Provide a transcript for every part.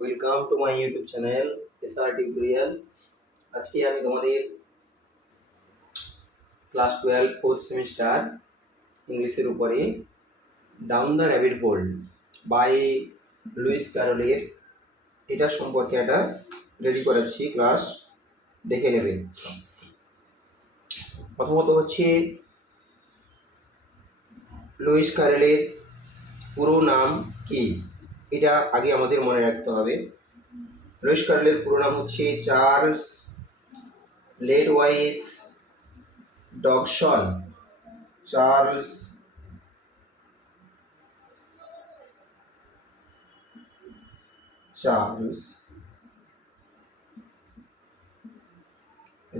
Welcome to my YouTube channel SR tutorial. আজকে আমি তোমাদের ক্লাস 12 ফোর্থ সেমিস্টার ইংলিশের উপরে down the rabbit hole by Lewis ক্যারলের এটা সম্পর্কে একটা রেডি করাচ্ছি, ক্লাস দেখে নেবে। প্রথমত হচ্ছে লুইস ক্যারলের পুরো নাম কি, এটা আগে আমাদের মনে রাখতে হবে। লুইস ক্যারলের পুরো নাম হচ্ছে Charles Lutwidge Dodgson. Charles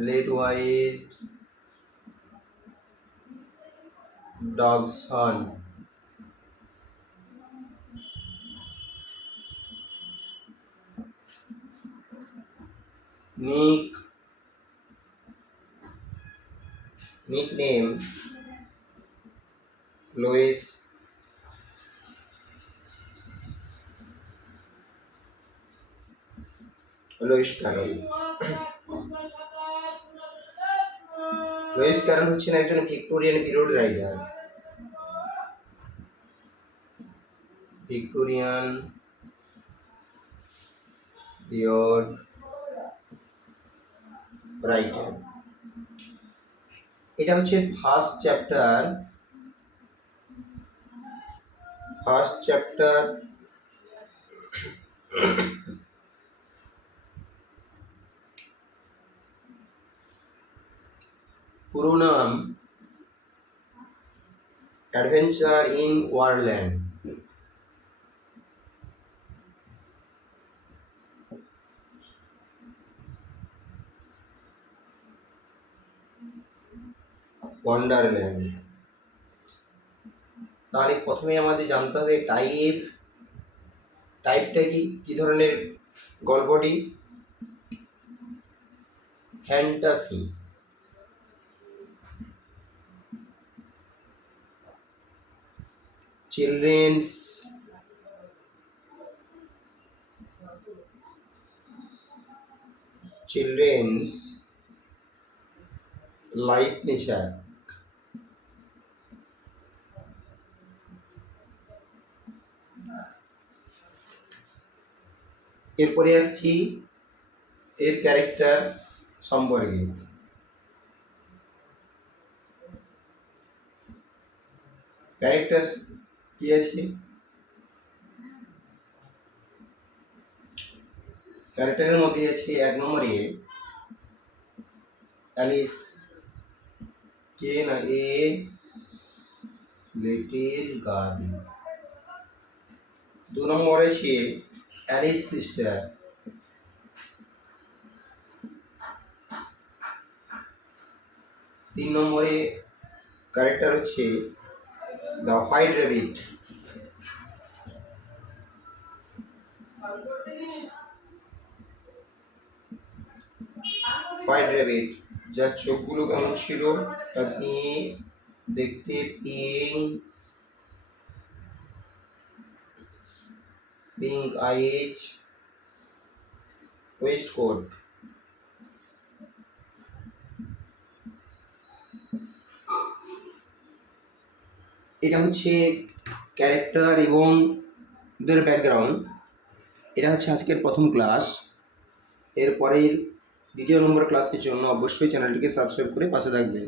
Lutwidge Dodgson. nickname Lewis Carroll. Lewis Carroll হচ্ছেন একজন Victorian period writer. Victorian period writer. এটা হচ্ছে ফার্স্ট চ্যাপ্টার পুরো নাম অ্যাডভেঞ্চার ইন ওয়ারল্যান্ড। ওয়ান্ডারল্যান্ড। তাহলে প্রথমে আমাদের জানতে হবে টাইপটা কি ধরনের গল্পটি। ফ্যান্টাসি। Children's light nature. এরপরে আসছি এর ক্যারেক্টার সম্পর্কে। ক্যারেক্টার কি আছে? ক্যারেক্টারের মধ্যে আছে এক নম্বরে অ্যালিস, কে না এ লিটল গার্ল। দু নম্বরে আছে অ্যালিস সিস্টার। তিন নম্বরে ক্যারেক্টার হচ্ছে the white rabbit. White rabbit যার চোখগুলো কেমন ছিল, তার নিয়ে দেখতে পিঙ্ক আইজ, ওয়েস্ট কোট। এটা হচ্ছে ক্যারেক্টার এবং ওদের ব্যাকগ্রাউন্ড। এটা হচ্ছে আজকের প্রথম ক্লাস। এরপরের দ্বিতীয় নম্বর ক্লাসের জন্য অবশ্যই চ্যানেলটিকে সাবস্ক্রাইব করে পাশে থাকবে।